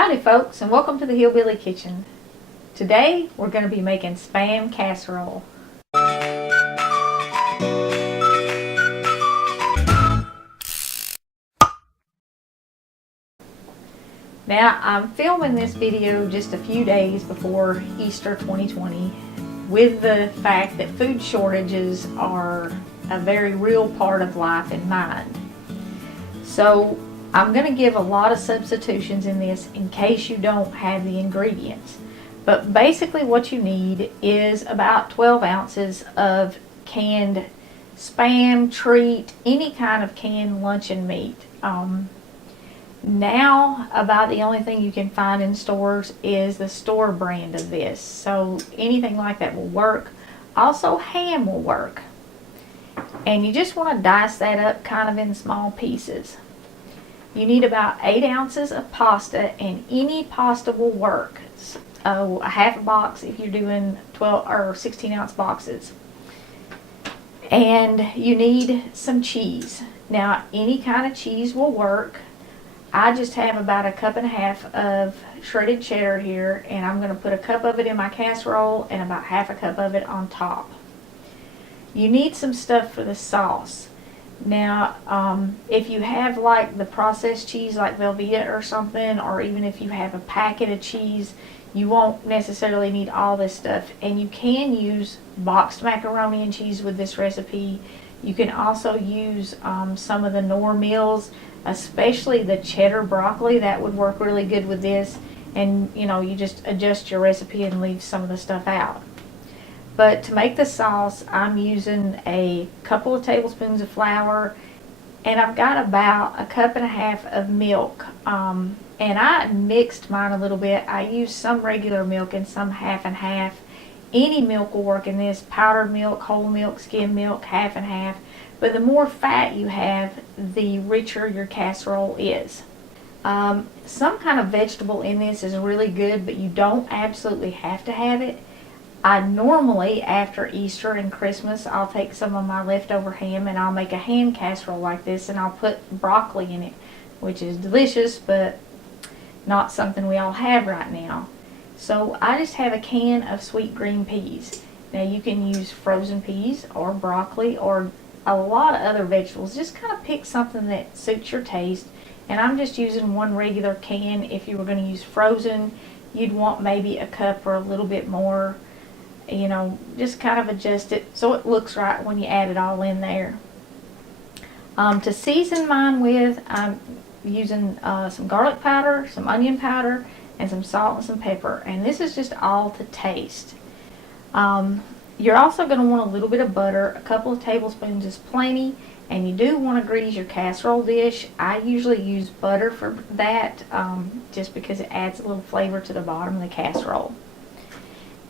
Howdy folks, and welcome to the Hillbilly Kitchen. Today we're going to be making Spam casserole. Now I'm filming this video just a few days before Easter 2020 with the fact that food shortages are a very real part of life in mind. So I'm going to give a lot of substitutions in this in case you don't have the ingredients. But basically what you need is about 12 ounces of canned Spam, Treet, any kind of canned luncheon meat. Now about the only thing you can find in stores is the store brand of this. So anything like that will work. Also ham will work. And you just want to dice that up kind of in small pieces. You need about 8 ounces of pasta, and any pasta will work. A half a box if you're doing 12 or 16 ounce boxes. And you need some cheese. Now any kind of cheese will work. I just have about a cup and a half of shredded cheddar here, and I'm going to put a cup of it in my casserole and about half a cup of it on top. You need some stuff for the sauce. Now, if you have like the processed cheese like Velveeta or something, or even if you have a packet of cheese, you won't necessarily need all this stuff. And you can use boxed macaroni and cheese with this recipe. You can also use some of the Knorr meals, especially the cheddar broccoli. That would work really good with this. And you know, you just adjust your recipe and leave some of the stuff out. But to make the sauce, I'm using a couple of tablespoons of flour, and I've got about a cup and a half of milk. And I mixed mine a little bit. I used some regular milk and some half and half. Any milk will work in this: powdered milk, whole milk, skim milk, half and half. But the more fat you have, the richer your casserole is. Some kind of vegetable in this is really good, but you don't absolutely have to have it. I normally, after Easter and Christmas, I'll take some of my leftover ham and I'll make a ham casserole like this, and I'll put broccoli in it, which is delicious, but not something we all have right now. So I just have a can of sweet green peas. Now you can use frozen peas or broccoli or a lot of other vegetables. Just kind of pick something that suits your taste. And I'm just using one regular can. If you were going to use frozen, you'd want maybe a cup or a little bit more. You know, just kind of adjust it so it looks right when you add it all in there. To season mine with, I'm using some garlic powder, some onion powder, and some salt and some pepper. And this is just all to taste. You're also going to want a little bit of butter. A couple of tablespoons is plenty. And you do want to grease your casserole dish. I usually use butter for that, just because it adds a little flavor to the bottom of the casserole.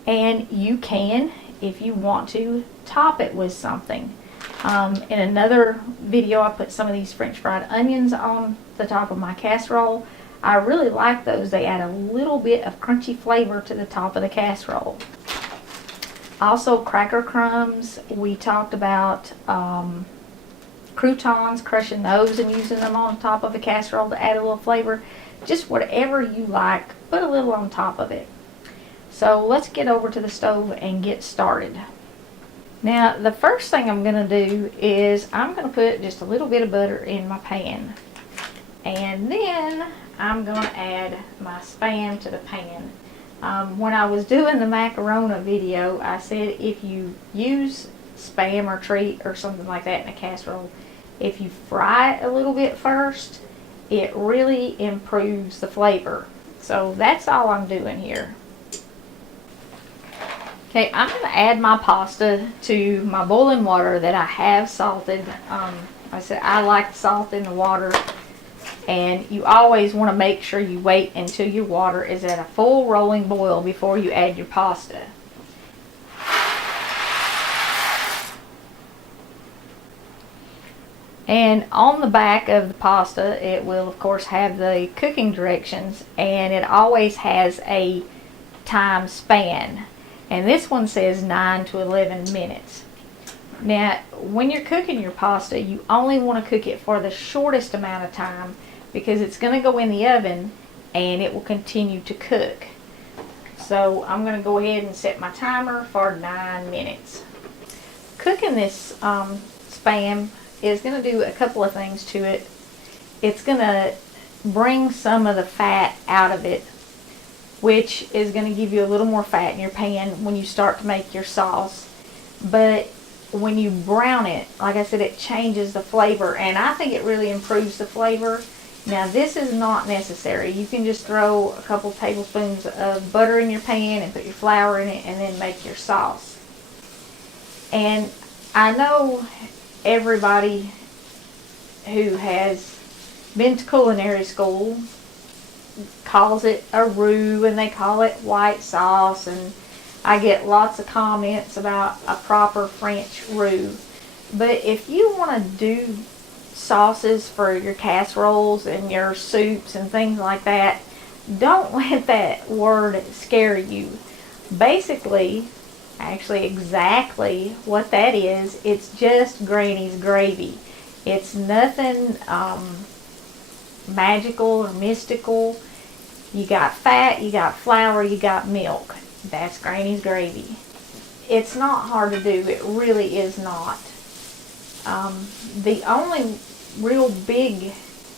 And you can, if you want to, top it with something. In another video, I put some of these French fried onions on the top of my casserole. I really like those. They add a little bit of crunchy flavor to the top of the casserole. Also, cracker crumbs. We talked about croutons, crushing those and using them on top of a casserole to add a little flavor. Just whatever you like, put a little on top of it. So let's get over to the stove and get started. Now the first thing I'm going to do is I'm going to put just a little bit of butter in my pan. And then I'm going to add my Spam to the pan. When I was doing the macaroni video, I said if you use Spam or Treet or something like that in a casserole, if you fry it a little bit first, it really improves the flavor. So that's all I'm doing here. Okay, I'm going to add my pasta to my boiling water that I have salted. I said I like salt in the water, and you always want to make sure you wait until your water is at a full rolling boil before you add your pasta. And on the back of the pasta, it will of course have the cooking directions, and it always has a time span. And this one says 9 to 11 minutes. Now, when you're cooking your pasta, you only want to cook it for the shortest amount of time because it's going to go in the oven and it will continue to cook. So I'm going to go ahead and set my timer for 9 minutes. Cooking this Spam is going to do a couple of things to it. It's going to bring some of the fat out of it, which is going to give you a little more fat in your pan when you start to make your sauce. But when you brown it, like I said, it changes the flavor, and I think it really improves the flavor. Now this is not necessary. You can just throw a couple tablespoons of butter in your pan and put your flour in it and then make your sauce. And I know everybody who has been to culinary school calls it a roux and they call it white sauce, and I get lots of comments about a proper French roux. But if you want to do sauces for your casseroles and your soups and things like that, don't let that word scare you. Basically, actually exactly what that is, it's just Granny's gravy. It's nothing magical or mystical. You got fat, you got flour, you got milk. That's Granny's gravy. It's not hard to do. It really is not. The only real big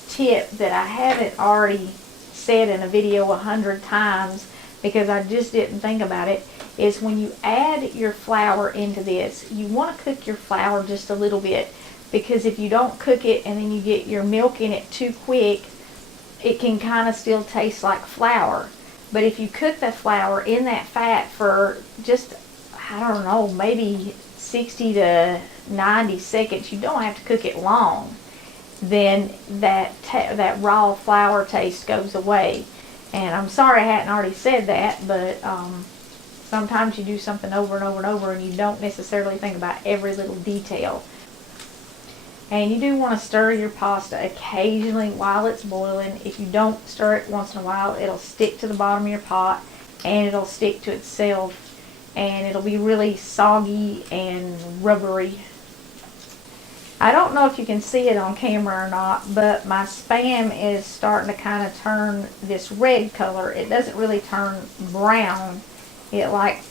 tip that I haven't already said in a video 100 times because I just didn't think about it is when you add your flour into this, you want to cook your flour just a little bit, because if you don't cook it and then you get your milk in it too quick, it can kind of still taste like flour. But if you cook the flour in that fat for just, I don't know, maybe 60 to 90 seconds, you don't have to cook it long, then that raw flour taste goes away. And I'm sorry I hadn't already said that, but sometimes you do something over and over and over and you don't necessarily think about every little detail. And you do want to stir your pasta occasionally while it's boiling. If you don't stir it once in a while, it'll stick to the bottom of your pot and it'll stick to itself and it'll be really soggy and rubbery. I don't know if you can see it on camera or not, but my Spam is starting to kind of turn this red color. It doesn't really turn brown. It like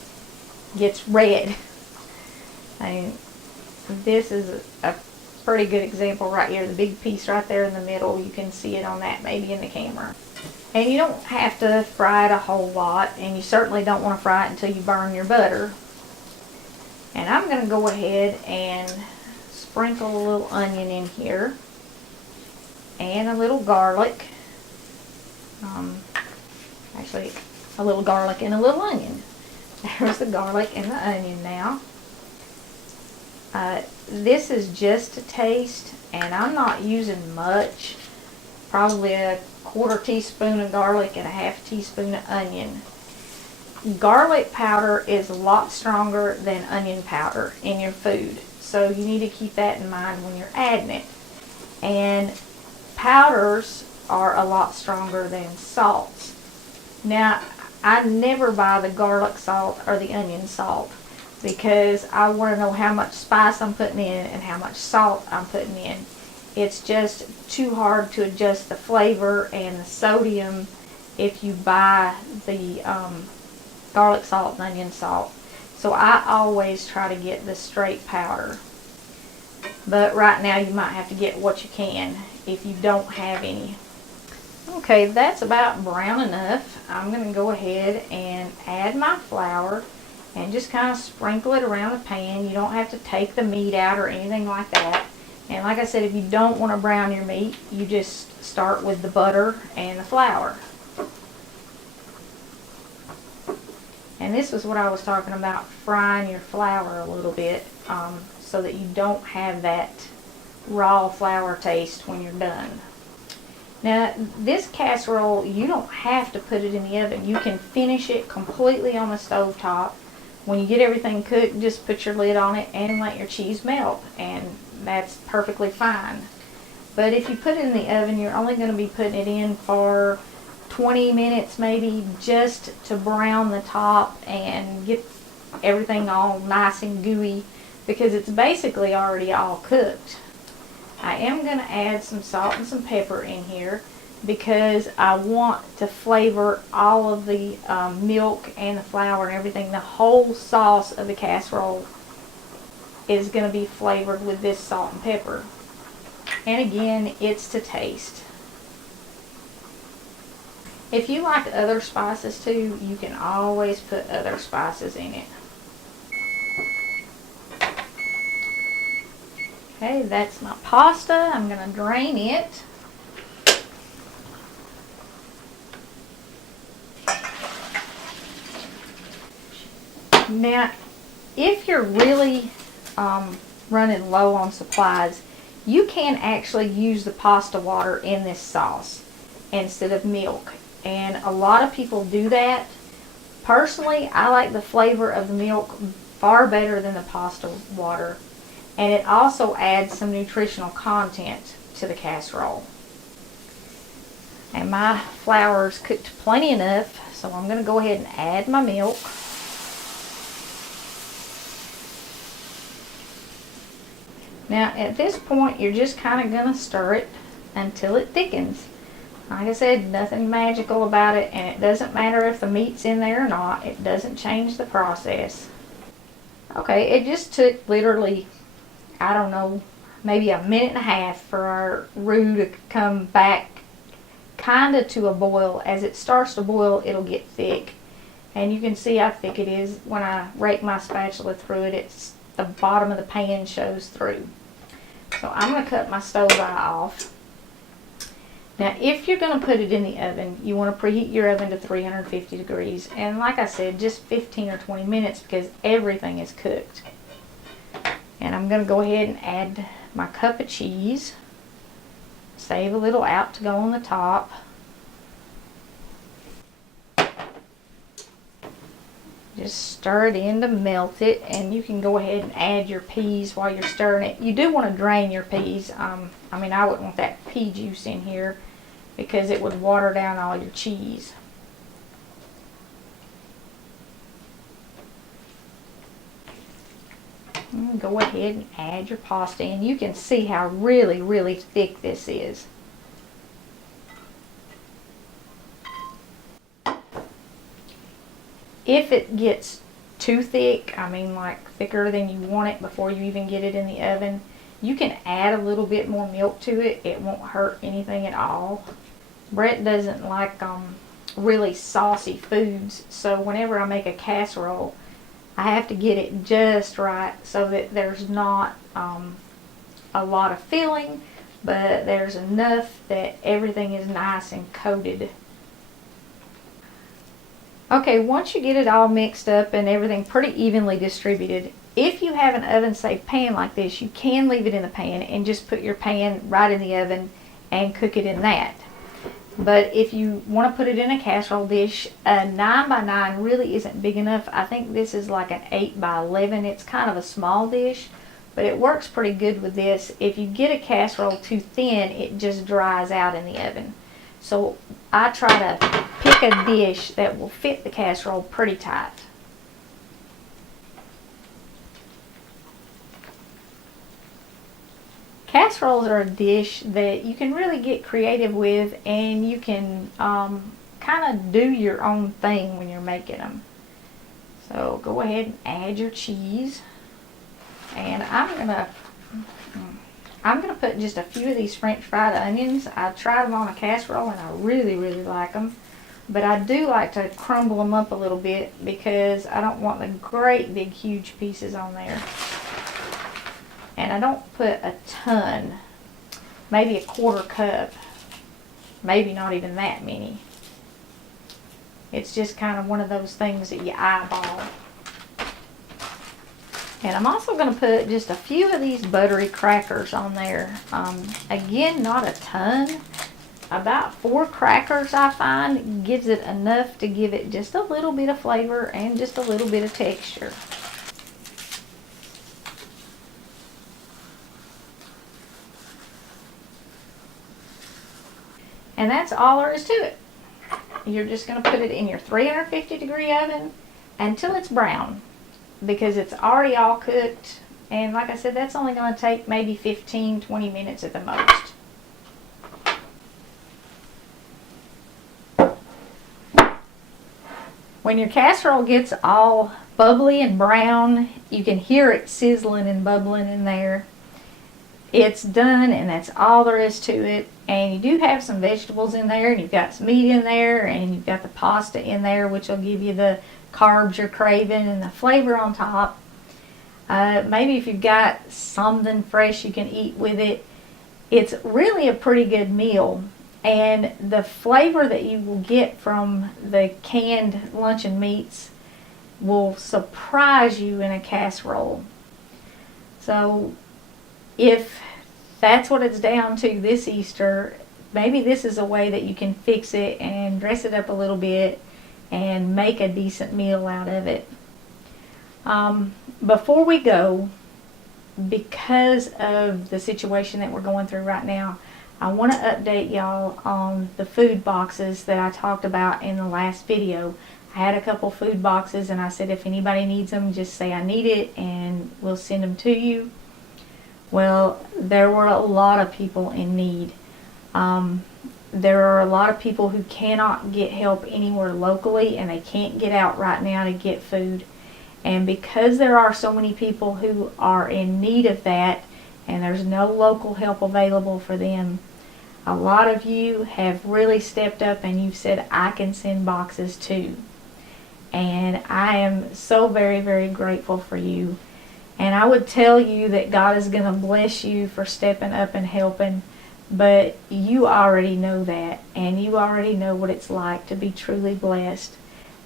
gets red. And this is a pretty good example right here. The big piece right there in the middle, you can see it on that, maybe in the camera. And you don't have to fry it a whole lot, and you certainly don't want to fry it until you burn your butter. And I'm going to go ahead and sprinkle a little onion in here and a little garlic. Actually, a little garlic and a little onion. There's the garlic and the onion now. This is just to taste, and I'm not using much. Probably a 1/4 teaspoon of garlic and a 1/2 teaspoon of onion. Garlic powder is a lot stronger than onion powder in your food, so you need to keep that in mind when you're adding it. And powders are a lot stronger than salts. Now, I never buy the garlic salt or the onion salt, because I want to know how much spice I'm putting in and how much salt I'm putting in. It's just too hard to adjust the flavor and the sodium if you buy the garlic salt and onion salt. So I always try to get the straight powder. But right now you might have to get what you can if you don't have any. Okay, that's about brown enough. I'm going to go ahead and add my flour and just kind of sprinkle it around the pan. You don't have to take the meat out or anything like that. And like I said, if you don't want to brown your meat, you just start with the butter and the flour. And this is what I was talking about, frying your flour a little bit so that you don't have that raw flour taste when you're done. Now, this casserole, you don't have to put it in the oven. You can finish it completely on the stove top. When you get everything cooked, just put your lid on it and let your cheese melt, and that's perfectly fine. But if you put it in the oven, you're only going to be putting it in for 20 minutes maybe, just to brown the top and get everything all nice and gooey, because it's basically already all cooked. I am going to add some salt and some pepper in here. because I want to flavor all of the milk and the flour and everything. The whole sauce of the casserole is going to be flavored with this salt and pepper. And again, it's to taste. If you like other spices too, you can always put other spices in it. Okay, that's my pasta. I'm going to drain it. Now, if you're really running low on supplies, you can actually use the pasta water in this sauce instead of milk. And a lot of people do that. Personally, I like the flavor of the milk far better than the pasta water. And it also adds some nutritional content to the casserole. And my flour's cooked plenty enough, so I'm going to go ahead and add my milk. Now at this point, you're just kind of going to stir it until it thickens. Like I said, nothing magical about it, and it doesn't matter if the meat's in there or not. It doesn't change the process. Okay, it just took literally, I don't know, maybe a minute and a half for our roux to come back kind of to a boil. As it starts to boil, it'll get thick. And you can see how thick it is when I rake my spatula through it. It's the bottom of the pan shows through. So I'm going to cut my stove eye off. Now, if you're going to put it in the oven, you want to preheat your oven to 350 degrees. And like I said, just 15 or 20 minutes because everything is cooked. And I'm going to go ahead and add my cup of cheese. Save a little out to go on the top. Just stir it in to melt it, and you can go ahead and add your peas while you're stirring it. You do want to drain your peas. I wouldn't want that pea juice in here because it would water down all your cheese. And go ahead and add your pasta in. You can see how really, really thick this is. If it gets too thick, like thicker than you want it before you even get it in the oven, you can add a little bit more milk to it. It won't hurt anything at all. Brett doesn't like really saucy foods, so whenever I make a casserole, I have to get it just right so that there's not a lot of filling, but there's enough that everything is nice and coated. Okay, once you get it all mixed up and everything pretty evenly distributed, if you have an oven-safe pan like this, you can leave it in the pan and just put your pan right in the oven and cook it in that. But if you want to put it in a casserole dish, a 9 by 9 really isn't big enough. I think this is like an 8 by 11. It's kind of a small dish, but it works pretty good with this. If you get a casserole too thin, it just dries out in the oven. So I try to pick a dish that will fit the casserole pretty tight. Casseroles are a dish that you can really get creative with, and you can kind of do your own thing when you're making them. So go ahead and add your cheese. And I'm gonna put just a few of these French fried onions. I tried them on a casserole and I really, really like them. But I do like to crumble them up a little bit because I don't want the great big huge pieces on there. And I don't put a ton, maybe a 1/4 cup, maybe not even that many. It's just kind of one of those things that you eyeball. And I'm also going to put just a few of these buttery crackers on there. Again, not a ton. About 4 crackers, I find, gives it enough to give it just a little bit of flavor and just a little bit of texture. And that's all there is to it. You're just going to put it in your 350 degree oven until it's brown, because it's already all cooked. And like I said, that's only going to take maybe 15-20 minutes at the most. When your casserole gets all bubbly and brown, you can hear it sizzling and bubbling in there. It's done, and that's all there is to it. And you do have some vegetables in there, and you've got some meat in there, and you've got the pasta in there, which will give you the carbs you're craving and the flavor on top. Maybe if you've got something fresh you can eat with it, it's really a pretty good meal. And the flavor that you will get from the canned luncheon meats will surprise you in a casserole. So if that's what it's down to this Easter, maybe this is a way that you can fix it and dress it up a little bit and make a decent meal out of it. Before we go, because of the situation that we're going through right now, I want to update y'all on the food boxes that I talked about in the last video. I had a couple food boxes, and I said if anybody needs them, just say I need it and we'll send them to you. Well, there were a lot of people in need. There are a lot of people who cannot get help anywhere locally, and they can't get out right now to get food. And because there are so many people who are in need of that, and there's no local help available for them, a lot of you have really stepped up and you've said, I can send boxes too. And I am so very, very grateful for you. And I would tell you that God is going to bless you for stepping up and helping, but you already know that, and you already know what it's like to be truly blessed.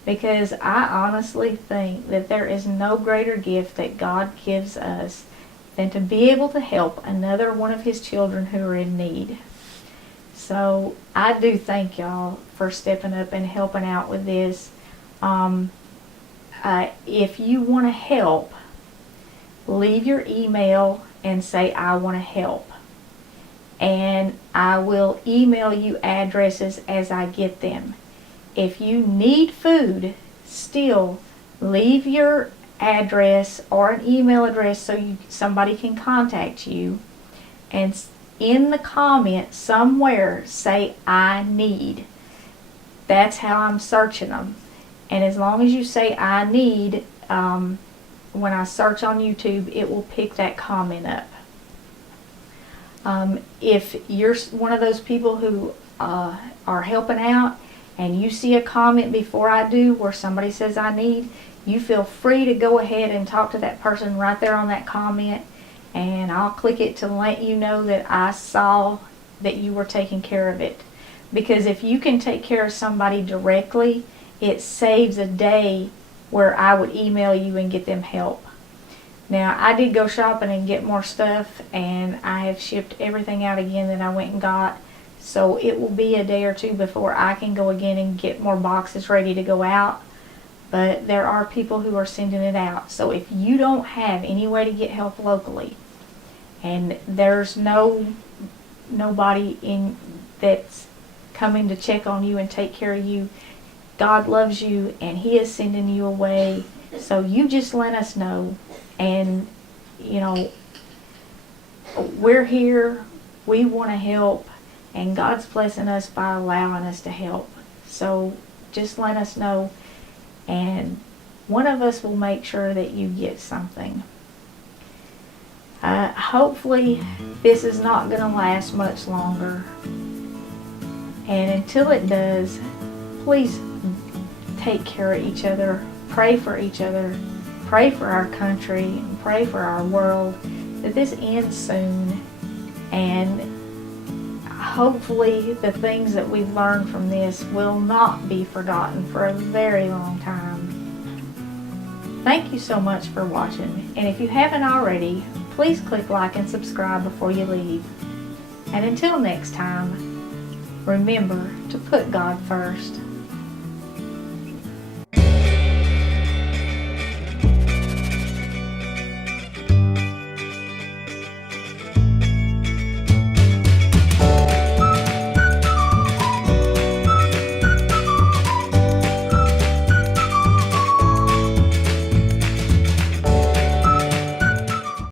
Because I honestly think that there is no greater gift that God gives us than to be able to help another one of His children who are in need. So I do thank y'all for stepping up and helping out with this. If you want to help, leave your email and say I want to help. And I will email you addresses as I get them. If you need food, still leave your address or an email address so somebody can contact you. And in the comment somewhere, say I need. That's how I'm searching them. And as long as you say I need, when I search on YouTube, it will pick that comment up. If you're one of those people who are helping out and you see a comment before I do where somebody says I need, you feel free to go ahead and talk to that person right there on that comment, and I'll click it to let you know that I saw that you were taking care of it. Because if you can take care of somebody directly, it saves a day where I would email you and get them help. Now, I did go shopping and get more stuff, and I have shipped everything out again that I went and got. So it will be a day or two before I can go again and get more boxes ready to go out. But there are people who are sending it out. So if you don't have any way to get help locally, and there's nobody in that's coming to check on you and take care of you, God loves you and He is sending you away. So you just let us know. And, you know, we're here. We want to help. And God's blessing us by allowing us to help. So just let us know. And one of us will make sure that you get something. Hopefully this is not going to last much longer. And until it does, please take care of each other. Pray for each other. Pray for our country. And pray for our world. That this ends soon. And hopefully the things that we've learned from this will not be forgotten for a very long time. Thank you so much for watching. And if you haven't already, please click like and subscribe before you leave. And until next time, remember to put God first.